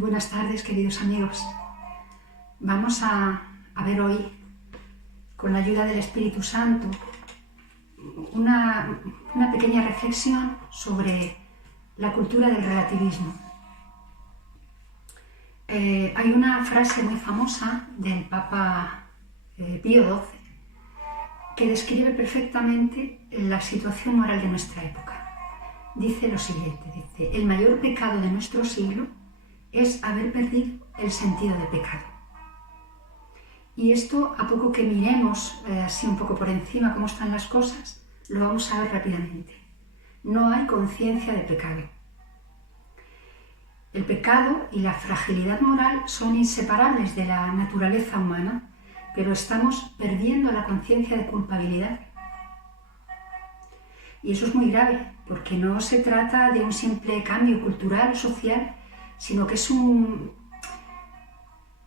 Buenas tardes, queridos amigos. Vamos a ver hoy, con la ayuda del Espíritu Santo, una pequeña reflexión sobre la cultura del relativismo. Hay una frase muy famosa del Papa Pío XII que describe perfectamente la situación moral de nuestra época. Dice lo siguiente, dice: el mayor pecado de nuestro siglo es haber perdido el sentido del pecado. Y esto, a poco que miremos así un poco por encima cómo están las cosas, lo vamos a ver rápidamente. No hay conciencia de pecado. El pecado y la fragilidad moral son inseparables de la naturaleza humana, pero estamos perdiendo la conciencia de culpabilidad. Y eso es muy grave, porque no se trata de un simple cambio cultural o social, sino que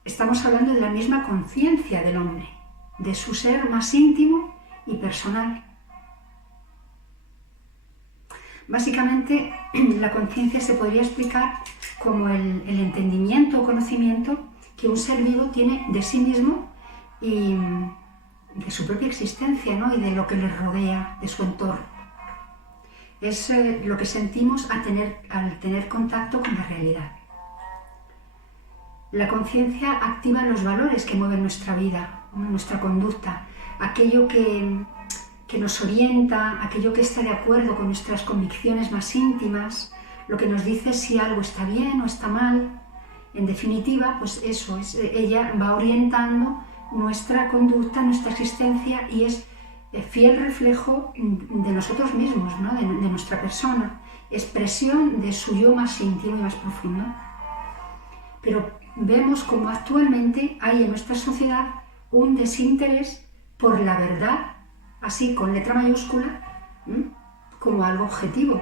estamos hablando de la misma conciencia del hombre, de su ser más íntimo y personal. Básicamente, la conciencia se podría explicar como el entendimiento o conocimiento que un ser vivo tiene de sí mismo y de su propia existencia, ¿no? Y de lo que le rodea, de su entorno. Es lo que sentimos al tener contacto con la realidad. La conciencia activa los valores que mueven nuestra vida, nuestra conducta, aquello que nos orienta, aquello que está de acuerdo con nuestras convicciones más íntimas, lo que nos dice si algo está bien o está mal. En definitiva, pues eso, ella va orientando nuestra conducta, nuestra existencia, y es fiel reflejo de nosotros mismos, ¿no? de nuestra persona, expresión de su yo más íntimo y más profundo. Pero vemos como actualmente hay en nuestra sociedad un desinterés por la verdad, así con letra mayúscula, como algo objetivo.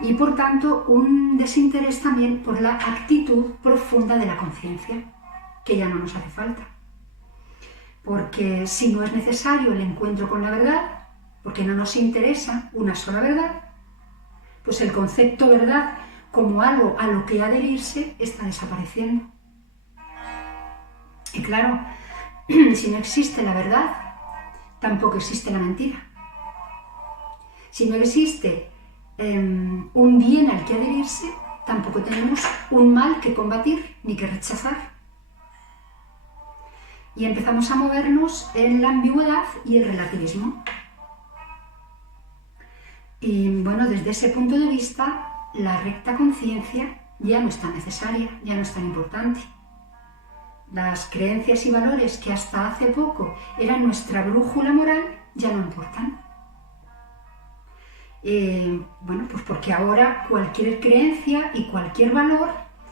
Y por tanto un desinterés también por la actitud profunda de la conciencia, que ya no nos hace falta. Porque si no es necesario el encuentro con la verdad, porque no nos interesa una sola verdad, pues el concepto verdad como algo a lo que adherirse está desapareciendo. Y claro, si no existe la verdad, tampoco existe la mentira. Si no existe un bien al que adherirse, tampoco tenemos un mal que combatir ni que rechazar. Y empezamos a movernos en la ambigüedad y el relativismo. Y bueno, desde ese punto de vista, la recta conciencia ya no es tan necesaria, ya no es tan importante. Las creencias y valores que hasta hace poco eran nuestra brújula moral ya no importan. Bueno, pues porque ahora cualquier creencia y cualquier valor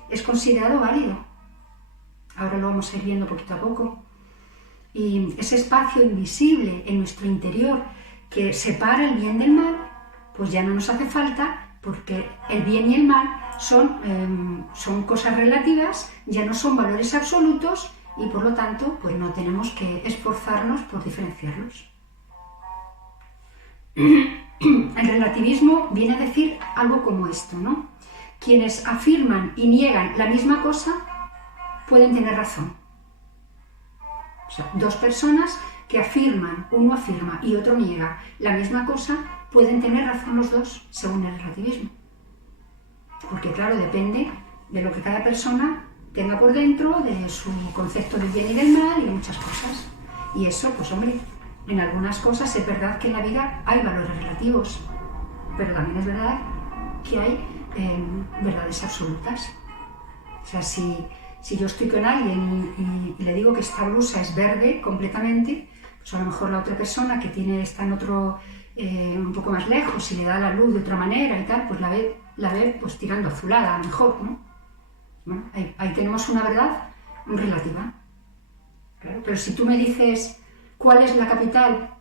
es considerado válido. Ahora lo vamos a ir viendo poquito a poco. Y ese espacio invisible en nuestro interior que separa el bien del mal, pues ya no nos hace falta, porque el bien y el mal son cosas relativas, ya no son valores absolutos, y por lo tanto pues no tenemos que esforzarnos por diferenciarlos. El relativismo viene a decir algo como esto, ¿no? Quienes afirman y niegan la misma cosa pueden tener razón. O sea, dos personas que afirman, uno afirma y otro niega la misma cosa, pueden tener razón los dos según el relativismo. Porque claro, depende de lo que cada persona tenga por dentro, de su concepto del bien y del mal y de muchas cosas. Y eso, pues hombre, en algunas cosas es verdad que en la vida hay valores relativos, pero también es verdad que hay verdades absolutas. O sea, si yo estoy con alguien y le digo que esta blusa es verde completamente, pues a lo mejor la otra persona que está en otro, un poco más lejos y le da la luz de otra manera y tal, pues la ve pues tirando azulada, a lo mejor, ¿no? Bueno, ahí tenemos una verdad relativa. Claro, pero si tú me dices cuál es la capital,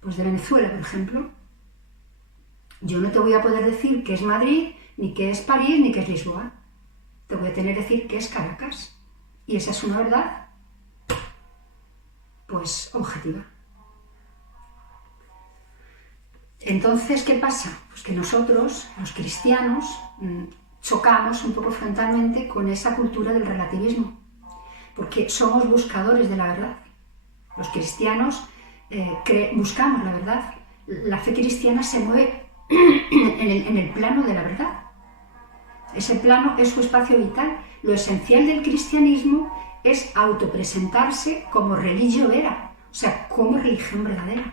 pues de Venezuela, por ejemplo, yo no te voy a poder decir que es Madrid, ni que es París, ni que es Lisboa. Te voy a tener que decir que es Caracas. Y esa es una verdad, pues, objetiva. Entonces, ¿qué pasa? Pues que nosotros, los cristianos, chocamos un poco frontalmente con esa cultura del relativismo, porque somos buscadores de la verdad. Los cristianos buscamos la verdad. La fe cristiana se mueve en el plano de la verdad. Ese plano es su espacio vital. Lo esencial del cristianismo es autopresentarse como religio vera, o sea, como religión verdadera.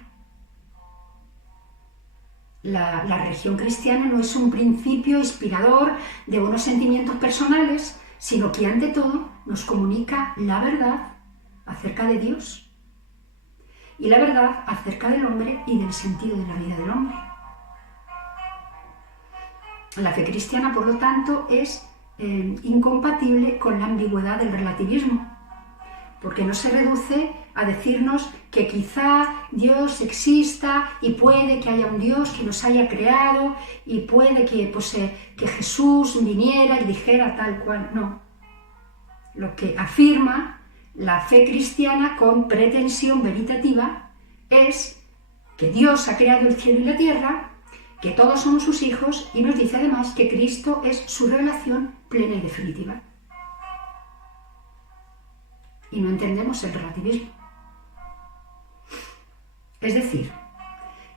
La religión cristiana no es un principio inspirador de buenos sentimientos personales, sino que ante todo nos comunica la verdad acerca de Dios y la verdad acerca del hombre y del sentido de la vida del hombre. La fe cristiana, por lo tanto, es incompatible con la ambigüedad del relativismo, porque no se reduce a decirnos que quizá Dios exista y puede que haya un Dios que nos haya creado y puede que Jesús viniera y dijera tal cual. No. Lo que afirma la fe cristiana con pretensión veritativa es que Dios ha creado el cielo y la tierra, que todos somos sus hijos, y nos dice además que Cristo es su revelación plena y definitiva. Y no entendemos el relativismo. Es decir,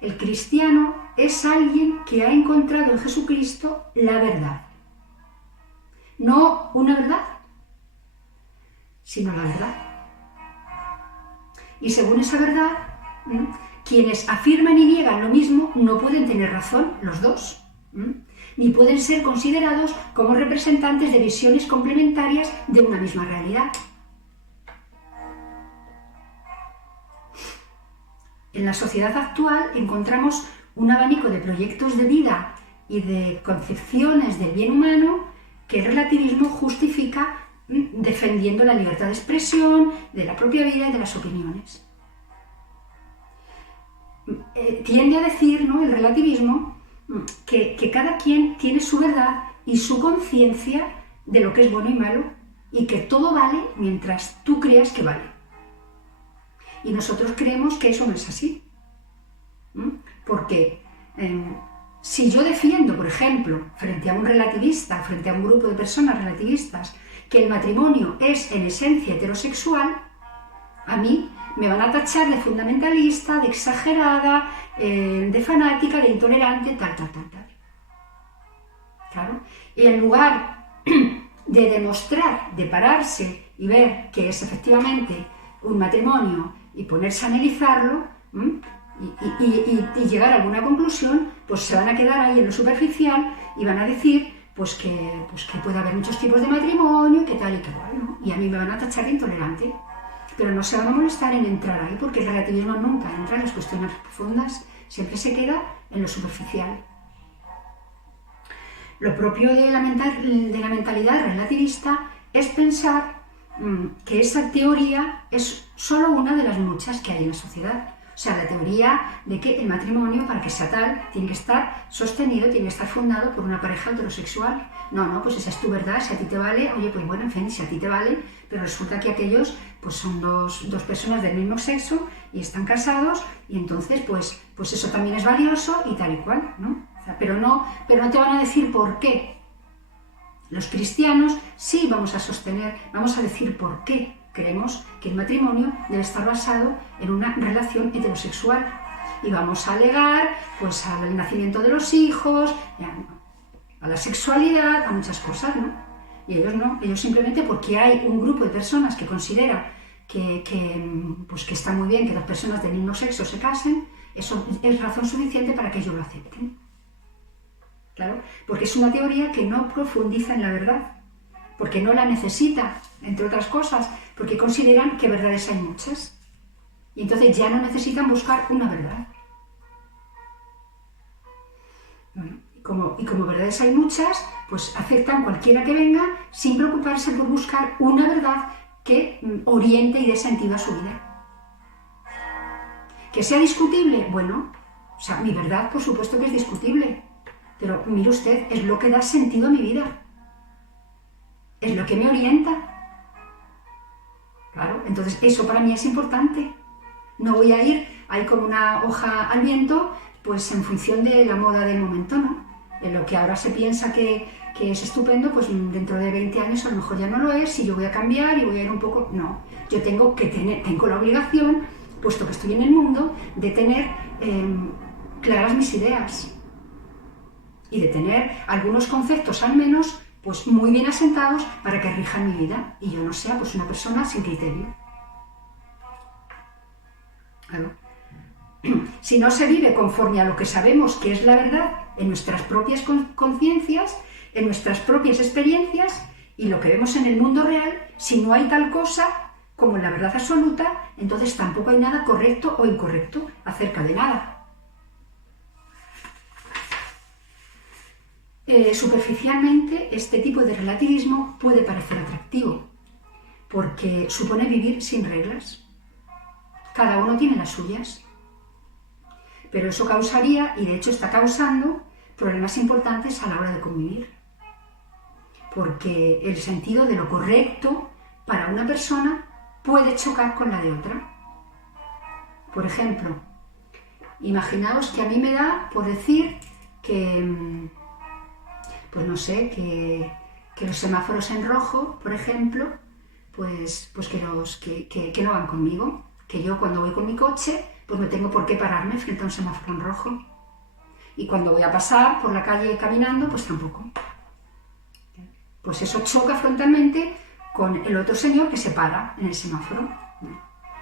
el cristiano es alguien que ha encontrado en Jesucristo la verdad. No una verdad, sino la verdad. Y según esa verdad, quienes afirman y niegan lo mismo no pueden tener razón, los dos, ni pueden ser considerados como representantes de visiones complementarias de una misma realidad. En la sociedad actual encontramos un abanico de proyectos de vida y de concepciones del bien humano que el relativismo justifica defendiendo la libertad de expresión, de la propia vida y de las opiniones. Tiende a decir, ¿no?, el relativismo que cada quien tiene su verdad y su conciencia de lo que es bueno y malo, y que todo vale mientras tú creas que vale. Y nosotros creemos que eso no es así. Porque si yo defiendo, por ejemplo, frente a un relativista, frente a un grupo de personas relativistas, que el matrimonio es en esencia heterosexual, a mí me van a tachar de fundamentalista, de exagerada, de fanática, de intolerante, tal. Claro. Y en lugar de demostrar, de pararse y ver que es efectivamente un matrimonio y ponerse a analizarlo y llegar a alguna conclusión, pues se van a quedar ahí en lo superficial y van a decir pues que puede haber muchos tipos de matrimonio y que tal y que cual, ¿no? Y a mí me van a tachar de intolerante, pero no se van a molestar en entrar ahí, porque el relativismo nunca entra en las cuestiones profundas, siempre se queda en lo superficial. Lo propio de la mentalidad relativista es pensar que esa teoría es solo una de las muchas que hay en la sociedad. O sea, la teoría de que el matrimonio, para que sea tal, tiene que estar sostenido, tiene que estar fundado por una pareja heterosexual. No, pues esa es tu verdad, si a ti te vale, oye, pues bueno, en fin, si a ti te vale, pero resulta que aquellos pues son dos personas del mismo sexo y están casados, y entonces pues eso también es valioso y tal y cual, ¿no? O sea, pero no te van a decir por qué. Los cristianos sí vamos a decir por qué creemos que el matrimonio debe estar basado en una relación heterosexual. Y vamos a alegar pues al nacimiento de los hijos, a la sexualidad, a muchas cosas, ¿no? Y ellos no, ellos simplemente porque hay un grupo de personas que considera que está muy bien que las personas del mismo sexo se casen, eso es razón suficiente para que ellos lo acepten. Claro, porque es una teoría que no profundiza en la verdad, porque no la necesita, entre otras cosas, porque consideran que verdades hay muchas. Y entonces ya no necesitan buscar una verdad. Bueno, y como verdades hay muchas, pues aceptan cualquiera que venga sin preocuparse por buscar una verdad que oriente y dé sentido a su vida. ¿Que sea discutible? Bueno, o sea, mi verdad por supuesto que es discutible, pero mire usted, es lo que da sentido a mi vida. Es lo que me orienta. Claro, entonces eso para mí es importante. No voy a ir ahí como una hoja al viento, pues en función de la moda del momento, ¿no? En lo que ahora se piensa que que es estupendo, pues dentro de 20 años a lo mejor ya no lo es, y yo voy a cambiar y voy a ir un poco... No, yo tengo la obligación, puesto que estoy en el mundo, de tener claras mis ideas y de tener algunos conceptos al menos pues muy bien asentados para que rijan mi vida y yo no sea pues una persona sin criterio. Claro. Si no se vive conforme a lo que sabemos que es la verdad en nuestras propias conciencias, en nuestras propias experiencias y lo que vemos en el mundo real, si no hay tal cosa como la verdad absoluta, entonces tampoco hay nada correcto o incorrecto acerca de nada. Superficialmente, este tipo de relativismo puede parecer atractivo, porque supone vivir sin reglas. Cada uno tiene las suyas. Pero eso causaría, y de hecho está causando, problemas importantes a la hora de convivir. Porque el sentido de lo correcto para una persona puede chocar con la de otra. Por ejemplo, imaginaos que a mí me da por decir que, pues no sé, que los semáforos en rojo, por ejemplo, pues que no van conmigo. Que yo cuando voy con mi coche, pues no tengo por qué pararme frente a un semáforo en rojo. Y cuando voy a pasar por la calle caminando, pues tampoco. Pues eso choca frontalmente con el otro señor que se para en el semáforo.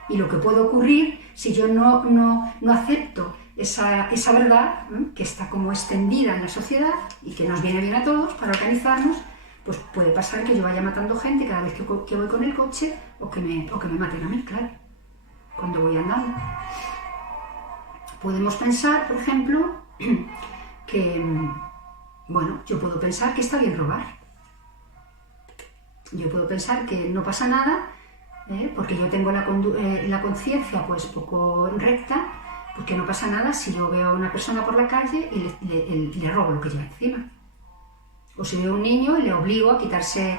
Y lo que puede ocurrir si yo no acepto esa verdad, ¿no?, que está como extendida en la sociedad y que nos viene bien a todos para organizarnos, pues puede pasar que yo vaya matando gente cada vez que voy con el coche o que me maten a mí, claro, cuando voy andando. Podemos pensar, por ejemplo, que, bueno, yo puedo pensar que está bien robar. Yo puedo pensar que no pasa nada, porque yo tengo la conciencia pues poco recta, porque no pasa nada si yo veo a una persona por la calle y le robo lo que lleva encima. O si veo a un niño y le obligo a quitarse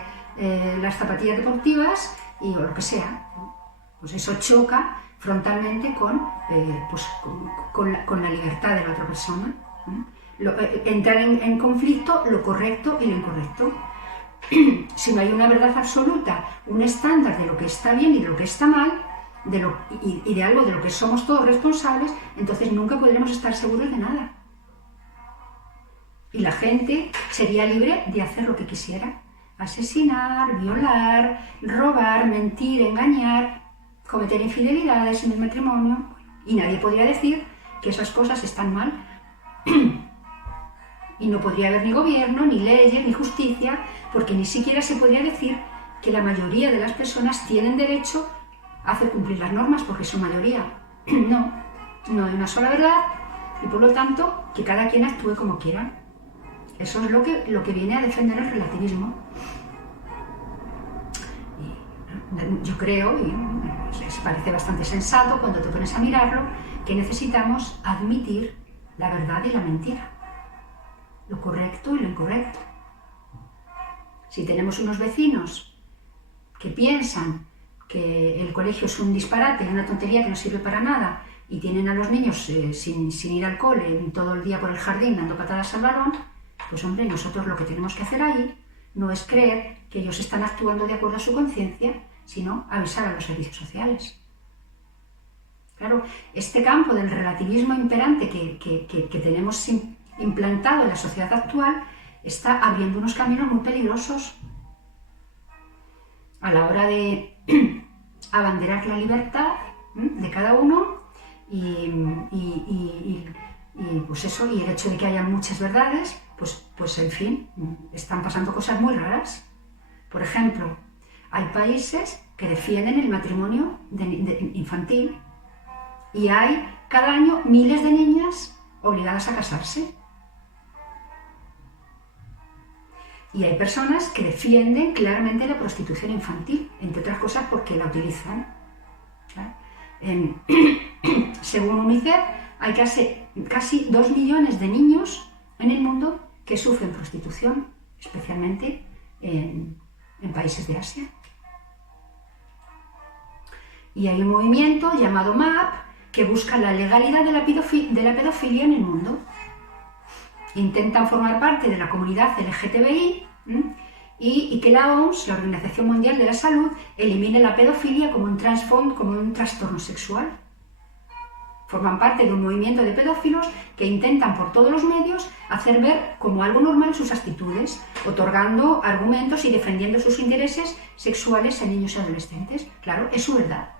las zapatillas deportivas o lo que sea. Pues eso choca frontalmente con la libertad de la otra persona. Entrar en conflicto lo correcto y lo incorrecto. Si no hay una verdad absoluta, un estándar de lo que está bien y de lo que está mal, y de algo de lo que somos todos responsables, entonces nunca podremos estar seguros de nada. Y la gente sería libre de hacer lo que quisiera: asesinar, violar, robar, mentir, engañar, cometer infidelidades en el matrimonio, y nadie podría decir que esas cosas están mal. Y no podría haber ni gobierno, ni leyes, ni justicia, porque ni siquiera se podría decir que la mayoría de las personas tienen derecho a hacer cumplir las normas, porque son mayoría. No hay una sola verdad, y por lo tanto, que cada quien actúe como quiera. Eso es lo que viene a defender el relativismo. Y yo creo, y les parece bastante sensato cuando te pones a mirarlo, que necesitamos admitir la verdad y la mentira, lo correcto y lo incorrecto. Si tenemos unos vecinos que piensan que el colegio es un disparate, una tontería que no sirve para nada, y tienen a los niños sin ir al cole todo el día por el jardín dando patadas al balón, pues hombre, nosotros lo que tenemos que hacer ahí no es creer que ellos están actuando de acuerdo a su conciencia, sino avisar a los servicios sociales. Claro, este campo del relativismo imperante que tenemos implantado en la sociedad actual está abriendo unos caminos muy peligrosos a la hora de abanderar la libertad de cada uno y pues eso, y el hecho de que haya muchas verdades, pues en fin, están pasando cosas muy raras. Por ejemplo, hay países que defienden el matrimonio infantil y hay cada año miles de niñas obligadas a casarse. Y hay personas que defienden claramente la prostitución infantil, entre otras cosas porque la utilizan. Según UNICEF, hay casi 2 millones de niños en el mundo que sufren prostitución, especialmente en países de Asia. Y hay un movimiento llamado MAP que busca la legalidad de la pedofilia en el mundo. intentan formar parte de la comunidad LGTBI y que la OMS, la Organización Mundial de la Salud, elimine la pedofilia como un trastorno sexual. Forman parte de un movimiento de pedófilos que intentan por todos los medios hacer ver como algo normal sus actitudes, otorgando argumentos y defendiendo sus intereses sexuales en niños y adolescentes. Claro, es su verdad.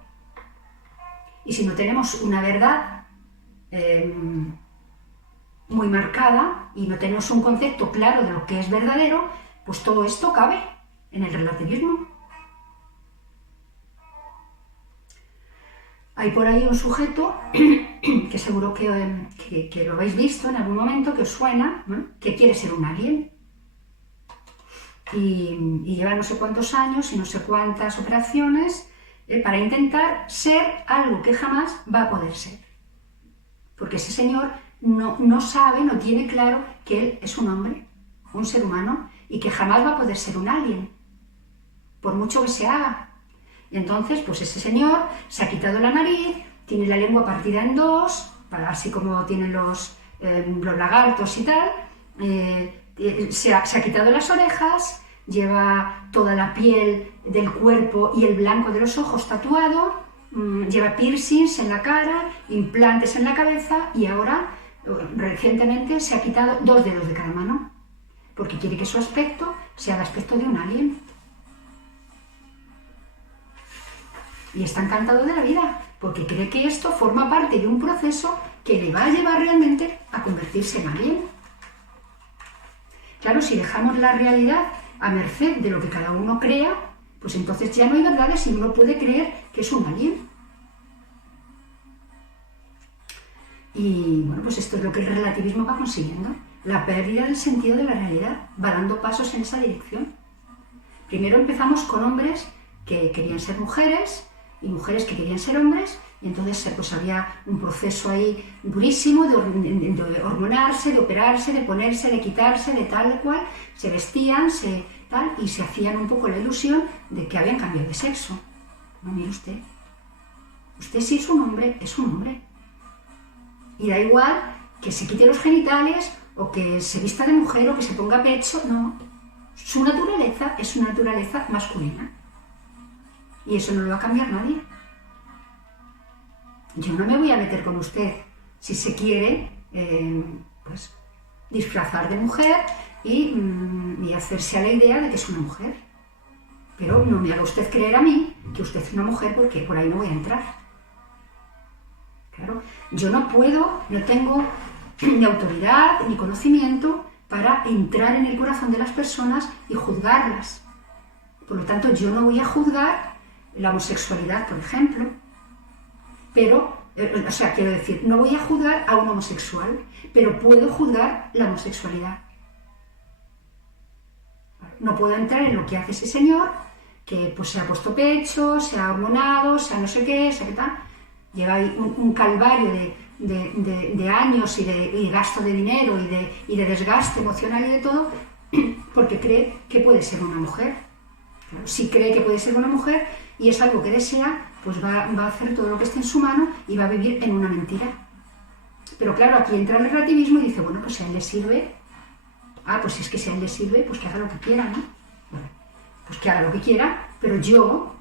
Y si no tenemos una verdad muy marcada y no tenemos un concepto claro de lo que es verdadero, pues todo esto cabe en el relativismo. Hay por ahí un sujeto que seguro que lo habéis visto en algún momento, que os suena, ¿no? Que quiere ser un alien. Y lleva no sé cuántos años y no sé cuántas operaciones para intentar ser algo que jamás va a poder ser. Porque ese señor no sabe, no tiene claro que él es un hombre, un ser humano, y que jamás va a poder ser un alien, por mucho que se haga. Y entonces, pues ese señor se ha quitado la nariz, tiene la lengua partida en dos, así como tienen los lagartos y tal, se ha quitado las orejas, lleva toda la piel del cuerpo y el blanco de los ojos tatuado, lleva piercings en la cara, implantes en la cabeza y ahora, recientemente, se ha quitado 2 dedos de cada mano, porque quiere que su aspecto sea el aspecto de un alien. Y está encantado de la vida, porque cree que esto forma parte de un proceso que le va a llevar realmente a convertirse en alien. Claro, si dejamos la realidad a merced de lo que cada uno crea, pues entonces ya no hay verdades y uno puede creer que es un alien. Y bueno, pues esto es lo que el relativismo va consiguiendo. La pérdida del sentido de la realidad va dando pasos en esa dirección. Primero empezamos con hombres que querían ser mujeres, y mujeres que querían ser hombres, y entonces pues había un proceso ahí durísimo de hormonarse, de operarse, de ponerse, de quitarse, de tal y cual, se vestían, y se hacían un poco la ilusión de que habían cambiado de sexo. No, mire usted si es un hombre, es un hombre. Y da igual que se quite los genitales, o que se vista de mujer, o que se ponga pecho, no. Su naturaleza es una naturaleza masculina. Y eso no lo va a cambiar nadie. Yo no me voy a meter con usted si se quiere pues disfrazar de mujer y hacerse a la idea de que es una mujer. Pero no me haga usted creer a mí que usted es una mujer, porque por ahí no voy a entrar. Claro, yo no tengo ni autoridad ni conocimiento para entrar en el corazón de las personas y juzgarlas. Por lo tanto, yo no voy a juzgar la homosexualidad, por ejemplo, pero, quiero decir, no voy a juzgar a un homosexual, pero puedo juzgar la homosexualidad. No puedo entrar en lo que hace ese señor, que pues se ha puesto pecho, se ha hormonado, se ha no sé qué, se ha qué tal, lleva ahí un calvario de años y de gasto de dinero y de desgaste emocional y de todo, porque cree que puede ser una mujer. Si cree que puede ser una mujer y es algo que desea, pues va a hacer todo lo que esté en su mano y va a vivir en una mentira. Pero claro, aquí entra el relativismo y dice, bueno, pues si a él le sirve, pues si es que si a él le sirve, pues que haga lo que quiera, ¿no? Bueno, pues que haga lo que quiera, pero yo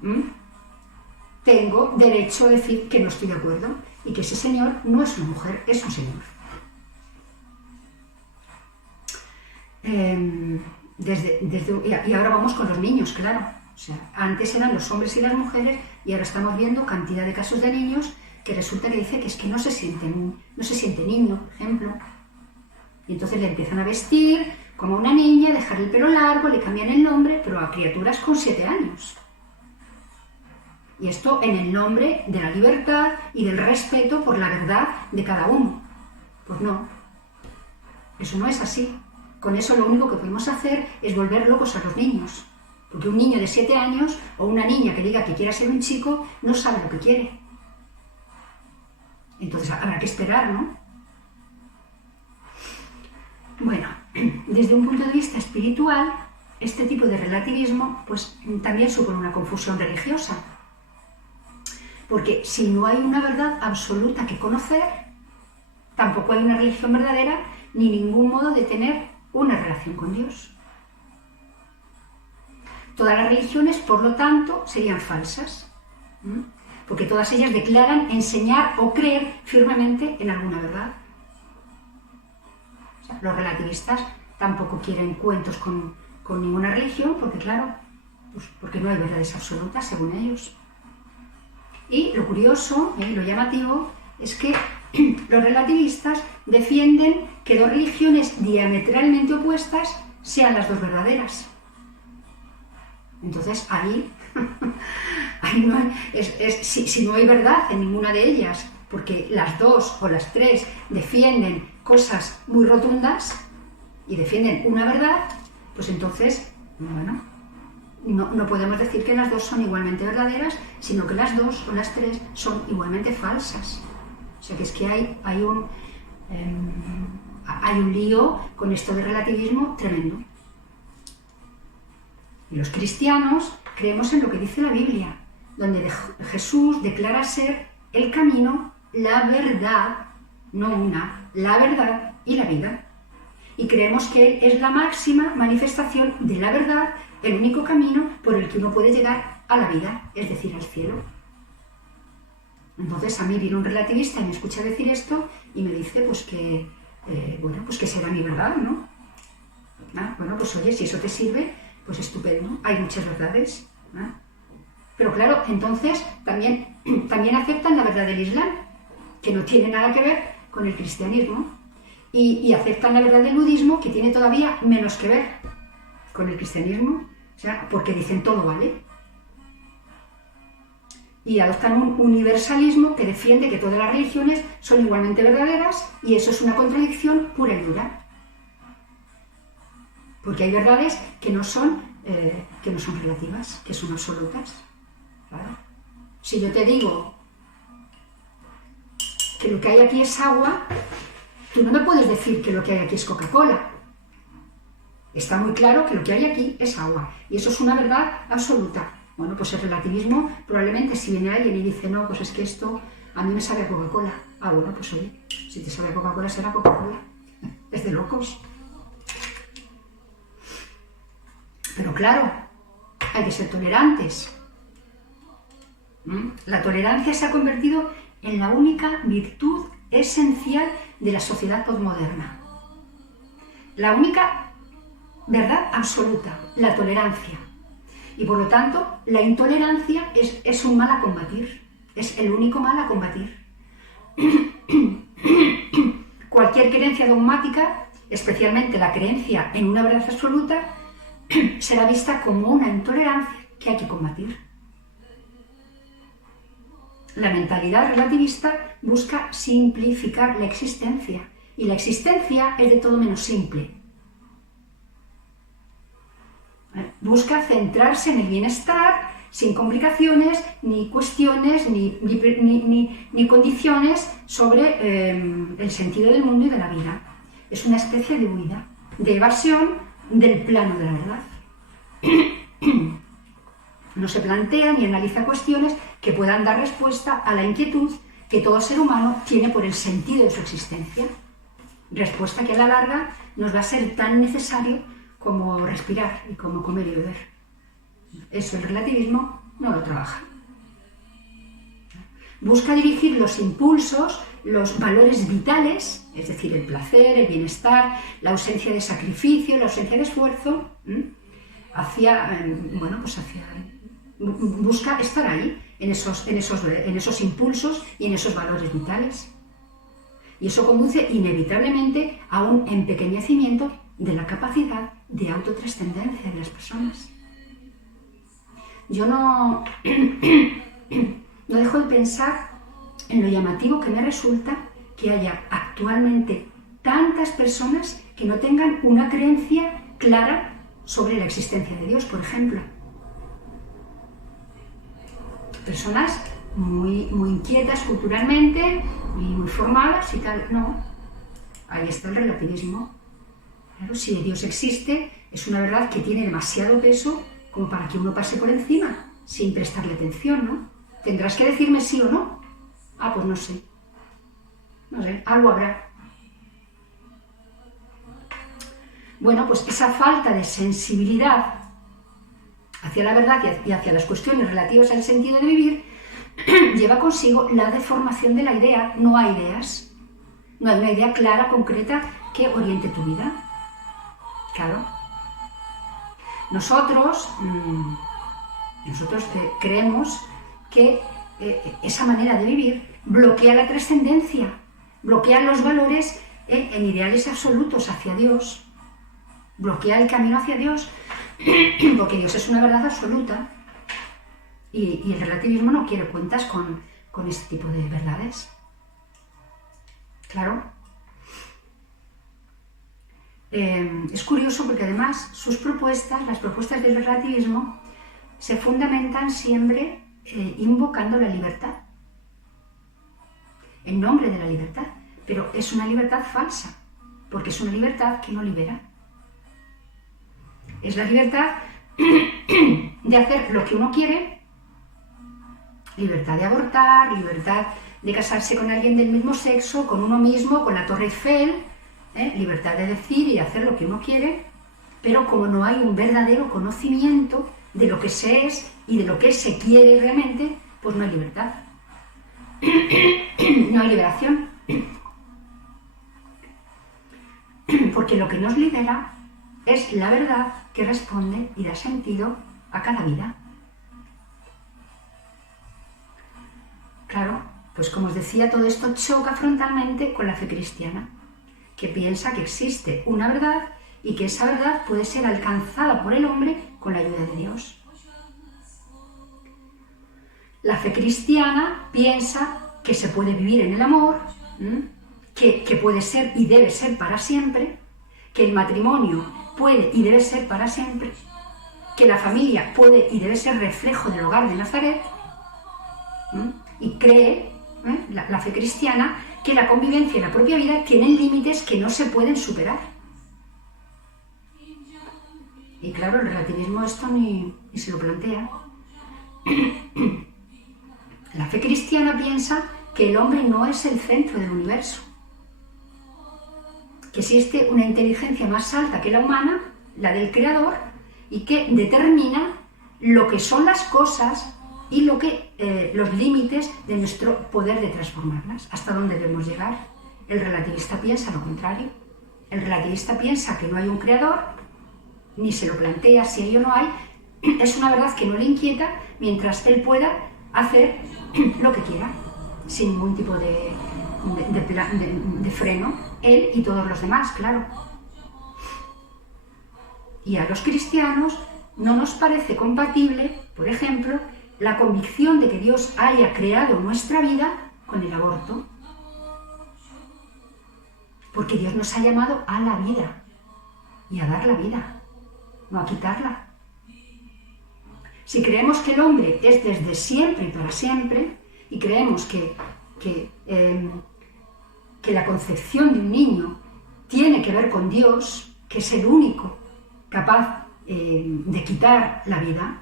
tengo derecho a decir que no estoy de acuerdo y que ese señor no es una mujer, es un señor. Y ahora vamos con los niños, claro. O sea, antes eran los hombres y las mujeres y ahora estamos viendo cantidad de casos de niños que resulta que dice que es que no se siente niño, por ejemplo. Y entonces le empiezan a vestir como una niña, dejar el pelo largo, le cambian el nombre, pero a criaturas con 7 años. Y esto en el nombre de la libertad y del respeto por la verdad de cada uno. Pues no, eso no es así. Con eso lo único que podemos hacer es volver locos a los niños. Porque un niño de 7 años o una niña que diga que quiera ser un chico no sabe lo que quiere. Entonces habrá que esperar, ¿no? Bueno, desde un punto de vista espiritual, este tipo de relativismo pues también supone una confusión religiosa. Porque si no hay una verdad absoluta que conocer, tampoco hay una religión verdadera ni ningún modo de tener una relación con Dios. Todas las religiones, por lo tanto, serían falsas, porque todas ellas declaran enseñar o creer firmemente en alguna verdad. O sea, los relativistas tampoco quieren cuentos con ninguna religión, porque claro, pues porque no hay verdades absolutas según ellos. Y lo curioso, lo llamativo, es que los relativistas defienden que dos religiones diametralmente opuestas sean las dos verdaderas. Entonces ahí no hay, si no hay verdad en ninguna de ellas, porque las dos o las tres defienden cosas muy rotundas y defienden una verdad, pues entonces, bueno, no podemos decir que las dos son igualmente verdaderas, sino que las dos o las tres son igualmente falsas. O sea que es que hay un lío con esto de relativismo tremendo. Y los cristianos creemos en lo que dice la Biblia, donde Jesús declara ser el camino, la verdad, no una, la verdad y la vida. Y creemos que Él es la máxima manifestación de la verdad, el único camino por el que uno puede llegar a la vida, es decir, al cielo. Entonces a mí viene un relativista y me escucha decir esto y me dice pues que será mi verdad, ¿no? Bueno, pues oye, si eso te sirve, pues estupendo, hay muchas verdades. Pero claro, entonces también aceptan la verdad del Islam, que no tiene nada que ver con el cristianismo, y aceptan la verdad del budismo, que tiene todavía menos que ver con el cristianismo, o sea, porque dicen todo vale. Y adoptan un universalismo que defiende que todas las religiones son igualmente verdaderas, y eso es una contradicción pura y dura. Porque hay verdades que no son relativas, que son absolutas. Claro. Si yo te digo que lo que hay aquí es agua, tú no me puedes decir que lo que hay aquí es Coca-Cola. Está muy claro que lo que hay aquí es agua, y eso es una verdad absoluta. Bueno, pues el relativismo, probablemente si viene alguien y dice, no, pues es que esto a mí me sabe a Coca-Cola. Bueno, pues oye, si te sabe a Coca-Cola será Coca-Cola. Es de locos. Pero claro, hay que ser tolerantes. La tolerancia se ha convertido en la única virtud esencial de la sociedad postmoderna. La única verdad absoluta, la tolerancia. Y por lo tanto, la intolerancia es un mal a combatir. Es el único mal a combatir. Cualquier creencia dogmática, especialmente la creencia en una verdad absoluta, será vista como una intolerancia que hay que combatir. La mentalidad relativista busca simplificar la existencia, y la existencia es de todo menos simple. Busca centrarse en el bienestar sin complicaciones, ni cuestiones, ni condiciones sobre el sentido del mundo y de la vida. Es una especie de huida, de evasión del plano de la verdad. No se plantea ni analiza cuestiones que puedan dar respuesta a la inquietud que todo ser humano tiene por el sentido de su existencia. Respuesta que a la larga nos va a ser tan necesario como respirar y como comer y beber. Eso el relativismo no lo trabaja. Busca dirigir los impulsos, los valores vitales, es decir, el placer, el bienestar, la ausencia de sacrificio, la ausencia de esfuerzo, busca estar ahí, en esos impulsos y en esos valores vitales. Y eso conduce inevitablemente a un empequeñecimiento de la capacidad de autotrascendencia de las personas. Yo no dejo de pensar en lo llamativo que me resulta que haya actualmente tantas personas que no tengan una creencia clara sobre la existencia de Dios, por ejemplo. Personas muy inquietas culturalmente, muy formadas y tal. No, ahí está el relativismo. Claro, si Dios existe, es una verdad que tiene demasiado peso como para que uno pase por encima, sin prestarle atención, ¿no? Tendrás que decirme sí o no. Pues no sé. No sé, algo habrá. Bueno, pues esa falta de sensibilidad hacia la verdad y hacia las cuestiones relativas al sentido de vivir lleva consigo la deformación de la idea. No hay ideas, no hay una idea clara, concreta, que oriente tu vida. Claro. Nosotros creemos que esa manera de vivir bloquea la trascendencia, bloquea los valores en ideales absolutos hacia Dios, bloquea el camino hacia Dios, porque Dios es una verdad absoluta y el relativismo no quiere cuentas con este tipo de verdades. Claro. Es curioso porque además sus propuestas, las propuestas del relativismo, se fundamentan siempre invocando la libertad, en nombre de la libertad, pero es una libertad falsa, porque es una libertad que no libera. Es la libertad de hacer lo que uno quiere, libertad de abortar, libertad de casarse con alguien del mismo sexo, con uno mismo, con la Torre Eiffel, libertad de decir y de hacer lo que uno quiere, pero como no hay un verdadero conocimiento de lo que se es y de lo que se quiere realmente, pues no hay libertad. No hay liberación. Porque lo que nos libera es la verdad que responde y da sentido a cada vida. Claro, pues como os decía, todo esto choca frontalmente con la fe cristiana, que piensa que existe una verdad y que esa verdad puede ser alcanzada por el hombre con la ayuda de Dios. La fe cristiana piensa que se puede vivir en el amor, que puede ser y debe ser para siempre, que el matrimonio puede y debe ser para siempre, que la familia puede y debe ser reflejo del hogar de Nazaret, y cree, la fe cristiana, que la convivencia y la propia vida tienen límites que no se pueden superar. Y claro, el relativismo esto ni se lo plantea. La fe cristiana piensa que el hombre no es el centro del universo, que existe una inteligencia más alta que la humana, la del Creador, y que determina lo que son las cosas y los límites de nuestro poder de transformarlas, hasta dónde debemos llegar. El relativista piensa lo contrario. El relativista piensa que no hay un creador, ni se lo plantea si hay o no hay, es una verdad que no le inquieta mientras él pueda hacer lo que quiera, sin ningún tipo de freno, él y todos los demás, claro. Y a los cristianos no nos parece compatible, por ejemplo, la convicción de que Dios haya creado nuestra vida con el aborto. Porque Dios nos ha llamado a la vida y a dar la vida, no a quitarla. Si creemos que el hombre es desde siempre y para siempre, y creemos que la concepción de un niño tiene que ver con Dios, que es el único capaz de quitar la vida,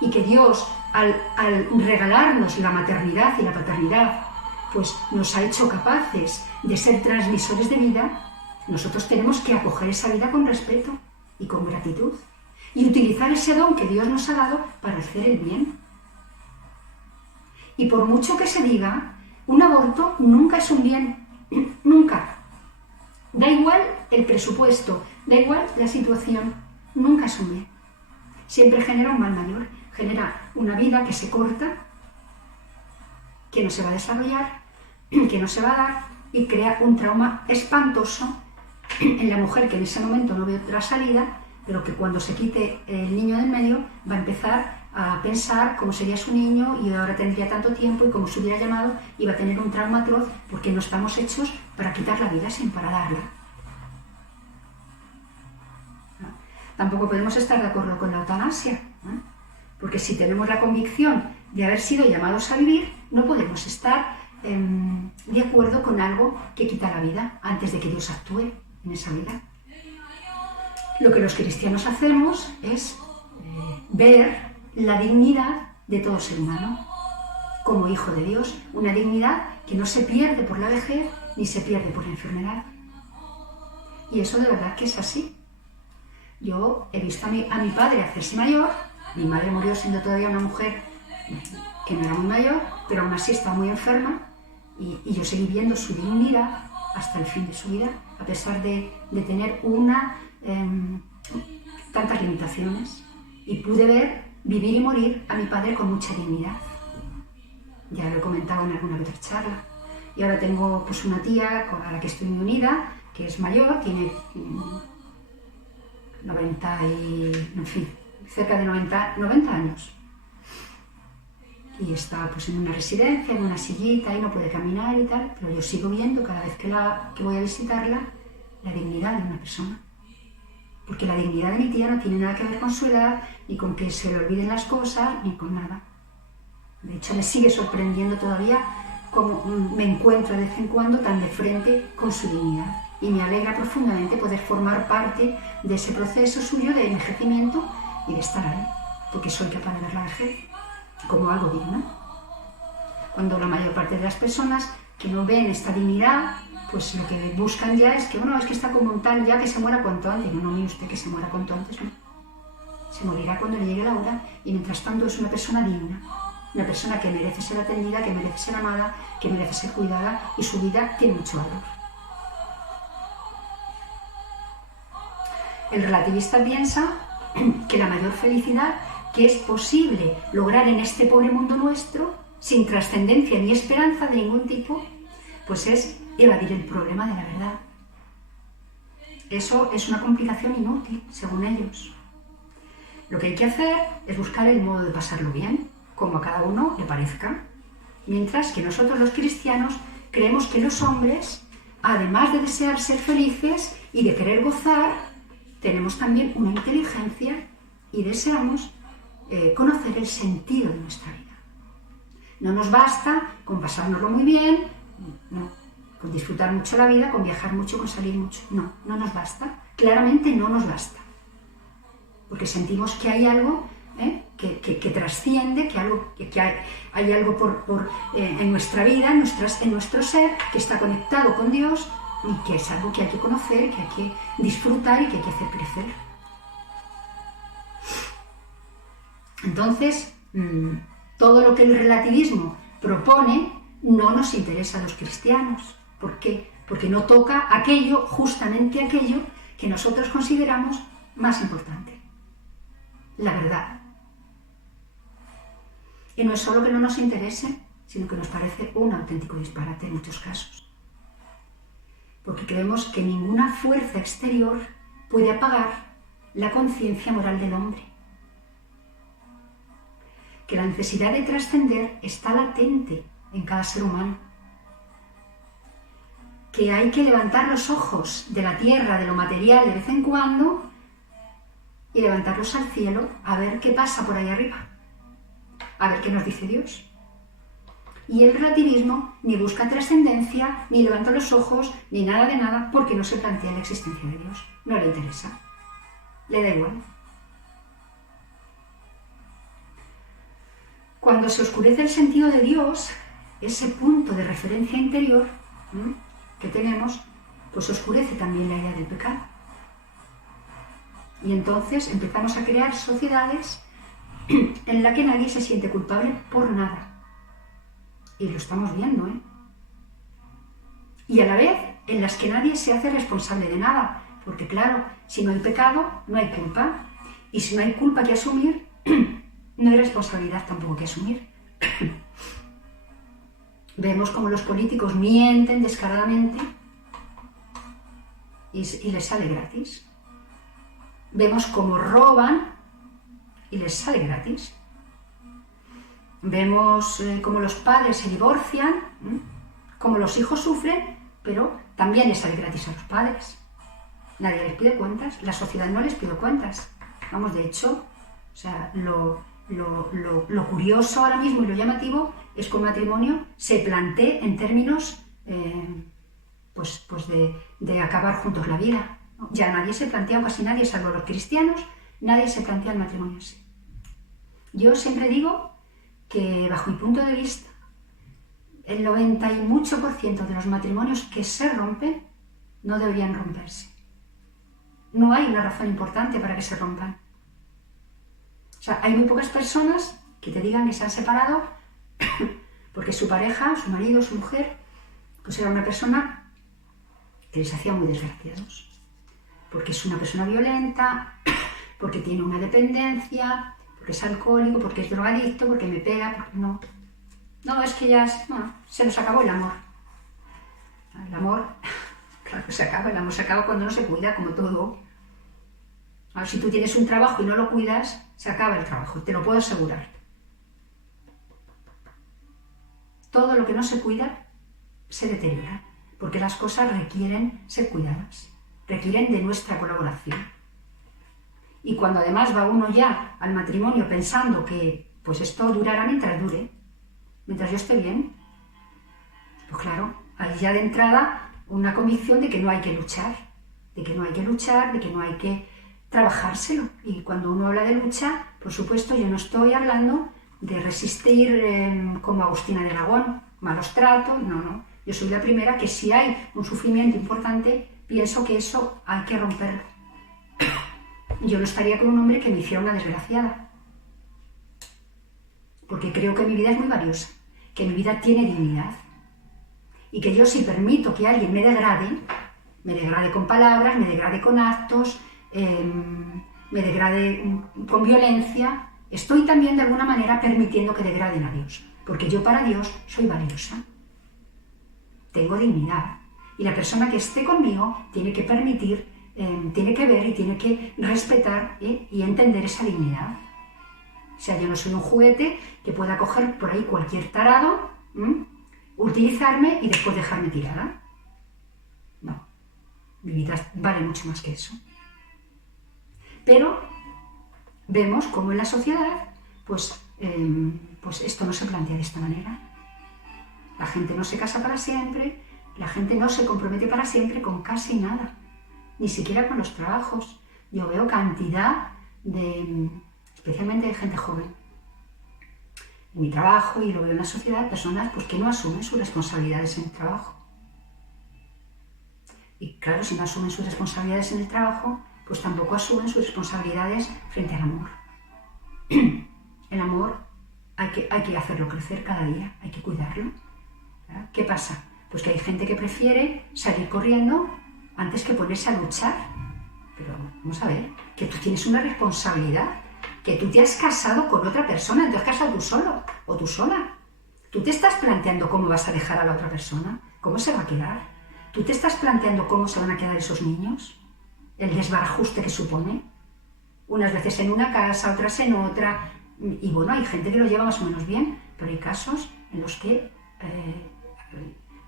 y que Dios, al regalarnos la maternidad y la paternidad, pues nos ha hecho capaces de ser transmisores de vida, nosotros tenemos que acoger esa vida con respeto y con gratitud, y utilizar ese don que Dios nos ha dado para hacer el bien. Y por mucho que se diga, un aborto nunca es un bien, nunca. Da igual el presupuesto, da igual la situación, nunca es un bien. Siempre genera un mal mayor, genera una vida que se corta, que no se va a desarrollar, que no se va a dar, y crea un trauma espantoso en la mujer que en ese momento no ve otra salida, pero que cuando se quite el niño del medio va a empezar a pensar cómo sería su niño y ahora tendría tanto tiempo y cómo se hubiera llamado, y va a tener un trauma atroz porque no estamos hechos para quitar la vida sin para darla. ¿No? Tampoco podemos estar de acuerdo con la eutanasia, ¿no? Porque si tenemos la convicción de haber sido llamados a vivir, no podemos estar de acuerdo con algo que quita la vida antes de que Dios actúe en esa vida. Lo que los cristianos hacemos es ver la dignidad de todo ser humano como hijo de Dios, una dignidad que no se pierde por la vejez ni se pierde por la enfermedad. Y eso de verdad que es así. Yo he visto a mi padre hacerse mayor, mi madre murió siendo todavía una mujer que no era muy mayor, pero aún así estaba muy enferma, y yo seguí viendo su dignidad hasta el fin de su vida, a pesar de tener tantas limitaciones, y pude ver vivir y morir a mi padre con mucha dignidad. Ya lo he comentado en alguna otra charla. Y ahora tengo pues una tía a la que estoy muy unida, que es mayor, tiene 90 y, en fin, cerca de 90 años. Y está pues en una residencia, en una sillita, y no puede caminar y tal, pero yo sigo viendo cada vez que voy a visitarla la dignidad de una persona. Porque la dignidad de mi tía no tiene nada que ver con su edad, ni con que se le olviden las cosas, ni con nada. De hecho, me sigue sorprendiendo todavía cómo me encuentro de vez en cuando tan de frente con su dignidad. Y me alegra profundamente poder formar parte de ese proceso suyo de envejecimiento y de estar ahí, porque soy capaz de ver la vejez como algo digno. Cuando la mayor parte de las personas que no ven esta dignidad, pues lo que buscan ya es que, bueno, es que está como un tal ya que se muera cuanto antes. No, mire usted que se muera cuanto antes, no. Se morirá cuando le llegue la hora, y mientras tanto es una persona digna, una persona que merece ser atendida, que merece ser amada, que merece ser cuidada, y su vida tiene mucho valor. El relativista piensa que la mayor felicidad que es posible lograr en este pobre mundo nuestro, sin trascendencia ni esperanza de ningún tipo, pues es evadir el problema de la verdad. Eso es una complicación inútil, según ellos. Lo que hay que hacer es buscar el modo de pasarlo bien, como a cada uno le parezca, mientras que nosotros los cristianos creemos que los hombres, además de desear ser felices y de querer gozar, tenemos también una inteligencia y deseamos conocer el sentido de nuestra vida. No nos basta con pasárnoslo muy bien, no, con disfrutar mucho la vida, con viajar mucho, con salir mucho. No, no nos basta. Claramente no nos basta. Porque sentimos que hay algo que trasciende, que hay algo en nuestra vida, en nuestro ser, que está conectado con Dios, y que es algo que hay que conocer, que hay que disfrutar y que hay que hacer crecer. Entonces, todo lo que el relativismo propone no nos interesa a los cristianos. ¿Por qué? Porque no toca justamente aquello que nosotros consideramos más importante: la verdad. Y no es solo que no nos interese, sino que nos parece un auténtico disparate en muchos casos. Porque creemos que ninguna fuerza exterior puede apagar la conciencia moral del hombre. Que la necesidad de trascender está latente en cada ser humano. Que hay que levantar los ojos de la tierra, de lo material, de vez en cuando, y levantarlos al cielo a ver qué pasa por ahí arriba, a ver qué nos dice Dios. Y el relativismo ni busca trascendencia, ni levanta los ojos, ni nada de nada, porque no se plantea la existencia de Dios. No le interesa. Le da igual. Cuando se oscurece el sentido de Dios, ese punto de referencia interior que tenemos, pues oscurece también la idea del pecado. Y entonces empezamos a crear sociedades en las que nadie se siente culpable por nada. Y lo estamos viendo, ¿eh? Y a la vez en las que nadie se hace responsable de nada. Porque claro, si no hay pecado, no hay culpa. Y si no hay culpa que asumir, no hay responsabilidad tampoco que asumir. Vemos como los políticos mienten descaradamente y les sale gratis. Vemos cómo roban y les sale gratis. Vemos cómo los padres se divorcian, cómo los hijos sufren, pero también les sale gratis a los padres. Nadie les pide cuentas, la sociedad no les pide cuentas. Vamos, de hecho, o sea, lo curioso ahora mismo y lo llamativo es que un matrimonio se plantee en términos de acabar juntos la vida. Ya nadie se plantea, o casi nadie, salvo los cristianos, nadie se plantea el matrimonio así. Yo siempre digo que, bajo mi punto de vista, el 90 y mucho % de los matrimonios que se rompen no deberían romperse. No hay una razón importante para que se rompan. O sea, hay muy pocas personas que te digan que se han separado porque su pareja, su marido, su mujer, pues era una persona que les hacía muy desgraciados. Porque es una persona violenta, porque tiene una dependencia, porque es alcohólico, porque es drogadicto, porque me pega, porque no. No, es que ya se nos acabó el amor. El amor, claro que se acaba, el amor se acaba cuando no se cuida, como todo. Ahora, si tú tienes un trabajo y no lo cuidas, se acaba el trabajo, te lo puedo asegurar. Todo lo que no se cuida se deteriora, porque las cosas requieren ser cuidadas, requieren de nuestra colaboración. Y cuando además va uno ya al matrimonio pensando que pues esto durará mientras dure, mientras yo esté bien, pues claro, hay ya de entrada una convicción de que no hay que luchar, de que no hay que trabajárselo. Y cuando uno habla de lucha, por supuesto, yo no estoy hablando de resistir como Agustina de Aragón, malos tratos, no. Yo soy la primera que si hay un sufrimiento importante, pienso que eso hay que romperlo. Yo no estaría con un hombre que me hiciera una desgraciada, porque creo que mi vida es muy valiosa, que mi vida tiene dignidad, y que yo si permito que alguien me degrade con palabras, me degrade con actos, me degrade con violencia, estoy también de alguna manera permitiendo que degraden a Dios, porque yo para Dios soy valiosa, tengo dignidad, y la persona que esté conmigo tiene que permitir, tiene que ver y tiene que respetar y entender esa dignidad. O sea, yo no soy un juguete que pueda coger por ahí cualquier tarado, utilizarme y después dejarme tirada. No, mi vida vale mucho más que eso. Pero vemos cómo en la sociedad, pues esto no se plantea de esta manera. La gente no se casa para siempre, la gente no se compromete para siempre con casi nada, ni siquiera con los trabajos. Yo veo cantidad especialmente de gente joven, en mi trabajo, y lo veo en la sociedad, personas pues, que no asumen sus responsabilidades en el trabajo. Y claro, si no asumen sus responsabilidades en el trabajo, pues tampoco asumen sus responsabilidades frente al amor. El amor hay que hacerlo crecer cada día, hay que cuidarlo. ¿Verdad? ¿Qué pasa? Pues que hay gente que prefiere salir corriendo antes que ponerse a luchar. Pero vamos a ver, que tú tienes una responsabilidad, que tú te has casado con otra persona, te has casado tú solo o tú sola. Tú te estás planteando cómo vas a dejar a la otra persona, cómo se va a quedar. Tú te estás planteando cómo se van a quedar esos niños, el desbarajuste que supone. Unas veces en una casa, otras en otra. Y bueno, hay gente que lo lleva más o menos bien, pero hay casos en los que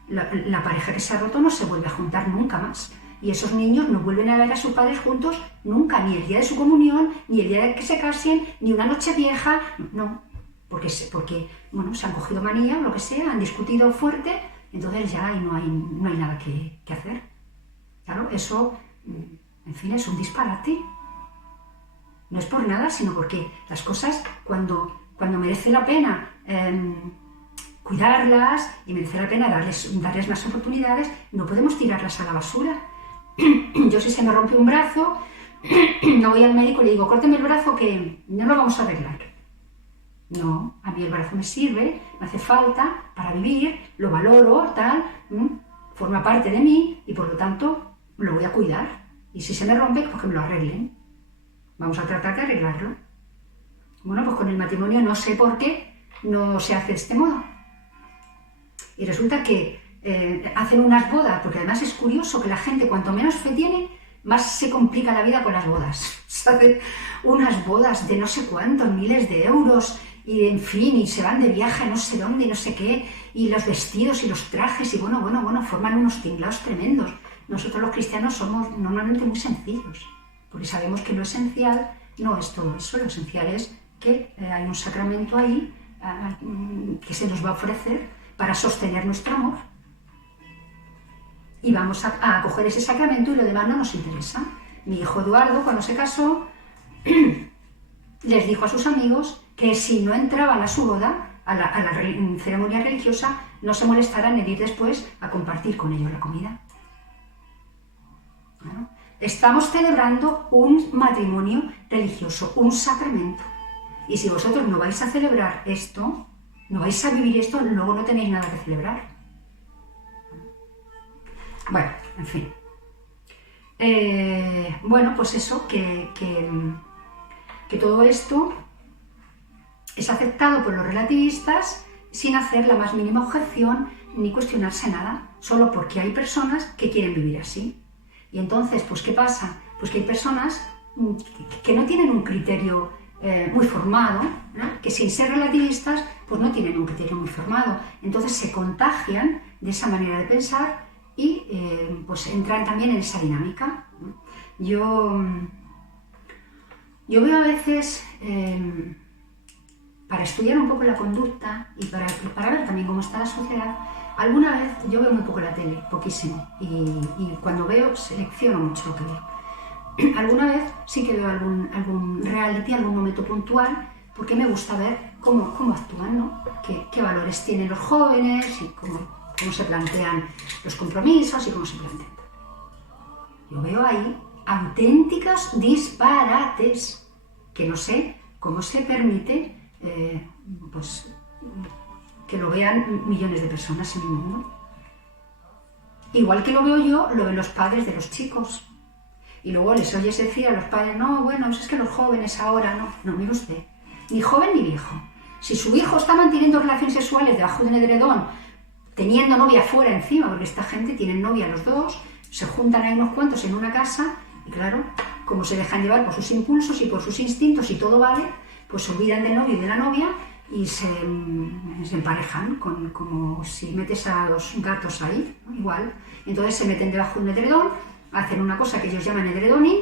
la pareja que se ha roto no se vuelve a juntar nunca más. Y esos niños no vuelven a ver a sus padres juntos nunca, ni el día de su comunión, ni el día de que se casen, ni una noche vieja, no. Porque bueno, se han cogido manía o lo que sea, han discutido fuerte, entonces ya no hay nada que hacer. Claro, eso, en fin, es un disparate. No es por nada, sino porque las cosas, cuando merece la pena cuidarlas y merece la pena darles más oportunidades, no podemos tirarlas a la basura. Yo si se me rompe un brazo, no voy al médico y le digo, córteme el brazo que no lo vamos a arreglar. No, a mí el brazo me sirve, me hace falta para vivir, lo valoro, tal, forma parte de mí y por lo tanto lo voy a cuidar. Y si se me rompe, pues que me lo arreglen. Vamos a tratar de arreglarlo. Bueno, pues con el matrimonio no sé por qué no se hace de este modo. Y resulta que hacen unas bodas, porque además es curioso que la gente cuanto menos fe tiene, más se complica la vida con las bodas. Se hacen unas bodas de no sé cuántos miles de euros y en fin, y se van de viaje a no sé dónde y no sé qué, y los vestidos y los trajes y bueno, forman unos tinglados tremendos. Nosotros los cristianos somos normalmente muy sencillos, porque sabemos que lo esencial no es todo eso, lo esencial es que hay un sacramento ahí que se nos va a ofrecer para sostener nuestro amor. Y vamos a acoger ese sacramento y lo demás no nos interesa. Mi hijo Eduardo, cuando se casó, les dijo a sus amigos que si no entraban a su boda, a la ceremonia religiosa, no se molestaran en ir después a compartir con ellos la comida. ¿No? Estamos celebrando un matrimonio religioso, un sacramento. Y si vosotros no vais a celebrar esto, no vais a vivir esto, luego no tenéis nada que celebrar. Bueno, en fin. Bueno, pues eso, que todo esto es aceptado por los relativistas sin hacer la más mínima objeción ni cuestionarse nada, solo porque hay personas que quieren vivir así. Y entonces, pues ¿qué pasa? Pues que hay personas que no tienen un criterio muy formado, ¿no? Que sin ser relativistas, pues no tienen un criterio muy formado. Entonces se contagian de esa manera de pensar y pues entran también en esa dinámica, ¿no? Yo veo a veces, para estudiar un poco la conducta y para ver también cómo está la sociedad, alguna vez yo veo muy poco la tele, poquísimo, y cuando veo selecciono mucho lo que veo. Alguna vez sí que veo algún reality, algún momento puntual, porque me gusta ver cómo actúan, ¿no? Qué valores tienen los jóvenes y cómo se plantean los compromisos y cómo se plantean. Yo veo ahí auténticos disparates que no sé cómo se permite pues que lo vean millones de personas en el mundo. Igual que lo veo yo, lo ven los padres de los chicos. Y luego les oyes decir a los padres, no, bueno, es que los jóvenes ahora no, mire usted, ni joven ni viejo. Si su hijo está manteniendo relaciones sexuales debajo de un edredón, teniendo novia fuera encima, porque esta gente tiene novia los dos, se juntan ahí unos cuantos en una casa, y claro, como se dejan llevar por sus impulsos y por sus instintos y todo vale, pues se olvidan del novio y de la novia y se emparejan, como si metes a los gatos ahí, ¿no? Igual. Entonces se meten debajo de un edredón, hacen una cosa que ellos llaman edredoning,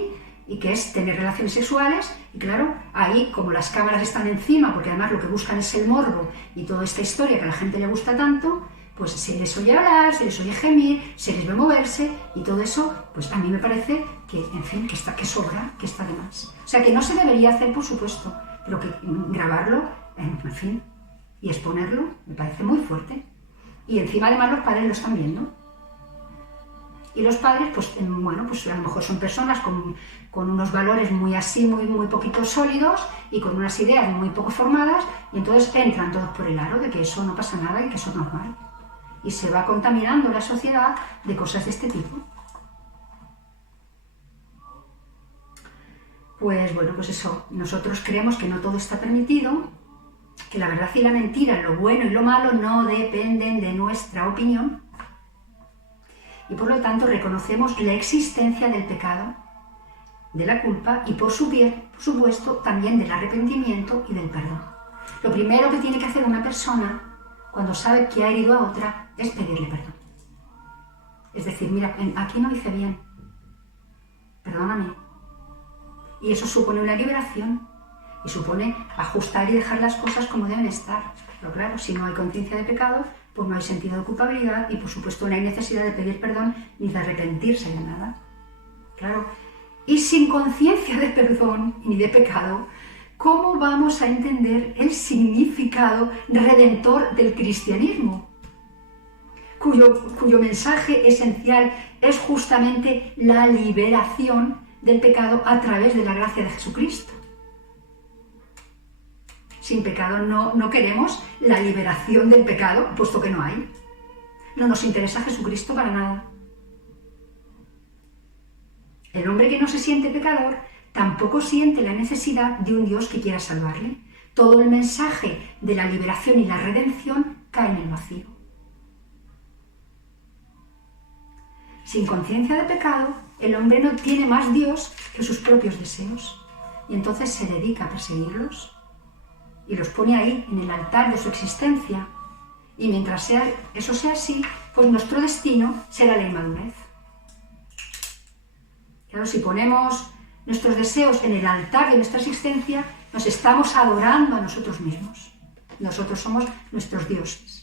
y que es tener relaciones sexuales, y claro, ahí como las cámaras están encima, porque además lo que buscan es el morbo y toda esta historia que a la gente le gusta tanto, pues se les oye hablar, se les oye gemir, se les ve moverse, y todo eso, pues a mí me parece que, en fin, que sobra, que está de más. O sea, que no se debería hacer, por supuesto, pero que grabarlo, en fin, y exponerlo, me parece muy fuerte. Y encima además los padres lo están viendo. Y los padres, pues bueno, pues a lo mejor son personas con unos valores muy así, muy poquito sólidos y con unas ideas muy poco formadas, y entonces entran todos por el aro de que eso no pasa nada y que eso es normal. Y se va contaminando la sociedad de cosas de este tipo. Pues bueno, pues eso, nosotros creemos que no todo está permitido, que la verdad y la mentira, lo bueno y lo malo no dependen de nuestra opinión, y por lo tanto reconocemos la existencia del pecado, de la culpa y por supuesto también del arrepentimiento y del perdón. Lo primero que tiene que hacer una persona cuando sabe que ha herido a otra es pedirle perdón. Es decir, mira, aquí no hice bien, perdóname. Y eso supone una liberación y supone ajustar y dejar las cosas como deben estar. Pero claro, si no hay conciencia de pecado, pues no hay sentido de culpabilidad y por supuesto no hay necesidad de pedir perdón ni de arrepentirse de nada. Claro. Y sin conciencia de perdón ni de pecado, ¿cómo vamos a entender el significado redentor del cristianismo? Cuyo mensaje esencial es justamente la liberación del pecado a través de la gracia de Jesucristo. Sin pecado no queremos la liberación del pecado, puesto que no hay. No nos interesa Jesucristo para nada. El hombre que no se siente pecador tampoco siente la necesidad de un Dios que quiera salvarle. Todo el mensaje de la liberación y la redención cae en el vacío. Sin conciencia de pecado, el hombre no tiene más Dios que sus propios deseos, y entonces se dedica a perseguirlos y los pone ahí en el altar de su existencia, y mientras eso sea así, pues nuestro destino será la inmadurez. Claro, si ponemos nuestros deseos en el altar de nuestra existencia, nos estamos adorando a nosotros mismos. Nosotros somos nuestros dioses.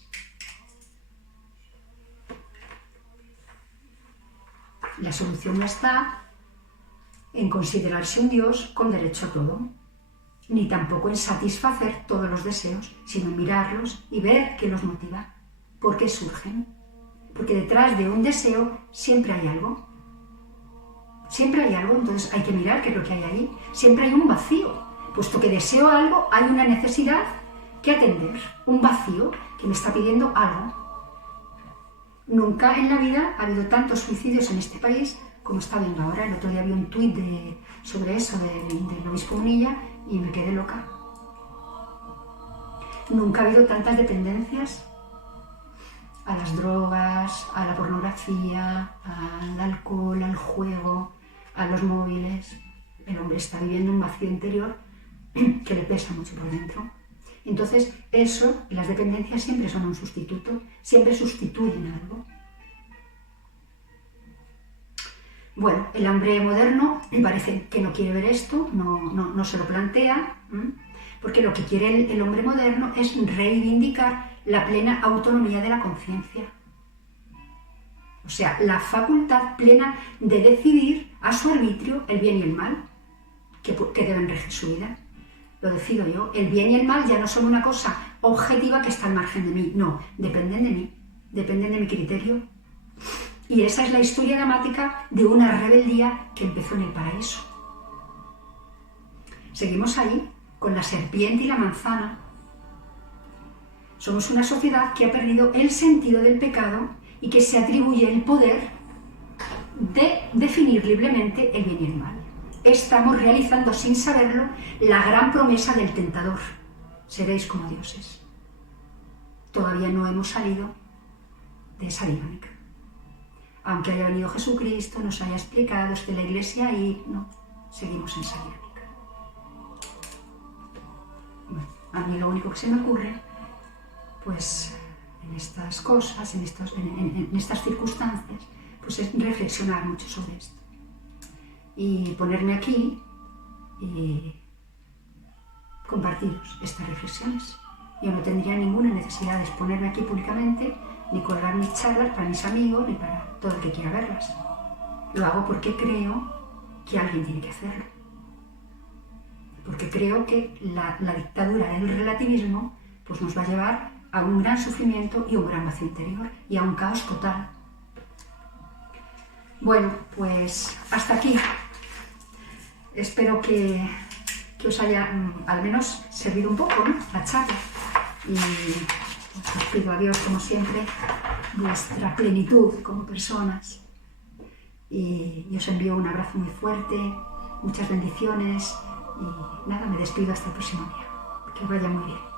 La solución no está en considerarse un Dios con derecho a todo, ni tampoco en satisfacer todos los deseos, sino en mirarlos y ver qué los motiva, por qué surgen. Porque detrás de un deseo siempre hay algo. Siempre hay algo, entonces hay que mirar qué es lo que hay ahí. Siempre hay un vacío. Puesto que deseo algo, hay una necesidad que atender. Un vacío que me está pidiendo algo. Nunca en la vida ha habido tantos suicidios en este país como está viendo ahora. El otro día vi un tuit sobre eso del obispo Munilla y me quedé loca. Nunca ha habido tantas dependencias a las drogas, a la pornografía, al alcohol, al juego, a los móviles. El hombre está viviendo un vacío interior que le pesa mucho por dentro. Entonces, eso, las dependencias siempre son un sustituto, siempre sustituyen algo. Bueno, el hombre moderno me parece que no quiere ver esto, no se lo plantea, porque lo que quiere el hombre moderno es reivindicar la plena autonomía de la conciencia. O sea, la facultad plena de decidir a su arbitrio el bien y el mal que deben regir su vida. Lo decido yo. El bien y el mal ya no son una cosa objetiva que está al margen de mí. No, dependen de mí, dependen de mi criterio. Y esa es la historia dramática de una rebeldía que empezó en el paraíso. Seguimos ahí, con la serpiente y la manzana. Somos una sociedad que ha perdido el sentido del pecado y que se atribuye el poder de definir libremente el bien y el mal. Estamos realizando sin saberlo la gran promesa del tentador. Seréis como dioses. Todavía no hemos salido de esa dinámica. Aunque haya venido Jesucristo, nos haya explicado, esté la Iglesia y no, seguimos en esa dinámica. Bueno, a mí lo único que se me ocurre, pues en estas cosas, en estas circunstancias, pues es reflexionar mucho sobre esto. Y ponerme aquí y compartiros estas reflexiones. Yo no tendría ninguna necesidad de exponerme aquí públicamente, ni colgar mis charlas para mis amigos, ni para todo el que quiera verlas. Lo hago porque creo que alguien tiene que hacerlo. Porque creo que la dictadura del relativismo pues nos va a llevar a un gran sufrimiento y un gran vacío interior y a un caos total. Bueno, pues hasta aquí. Espero que os haya al menos servido un poco, ¿no?, la charla. Y os pido a Dios, como siempre, vuestra plenitud como personas. Y os envío un abrazo muy fuerte, muchas bendiciones y nada, me despido hasta el próximo día. Que os vaya muy bien.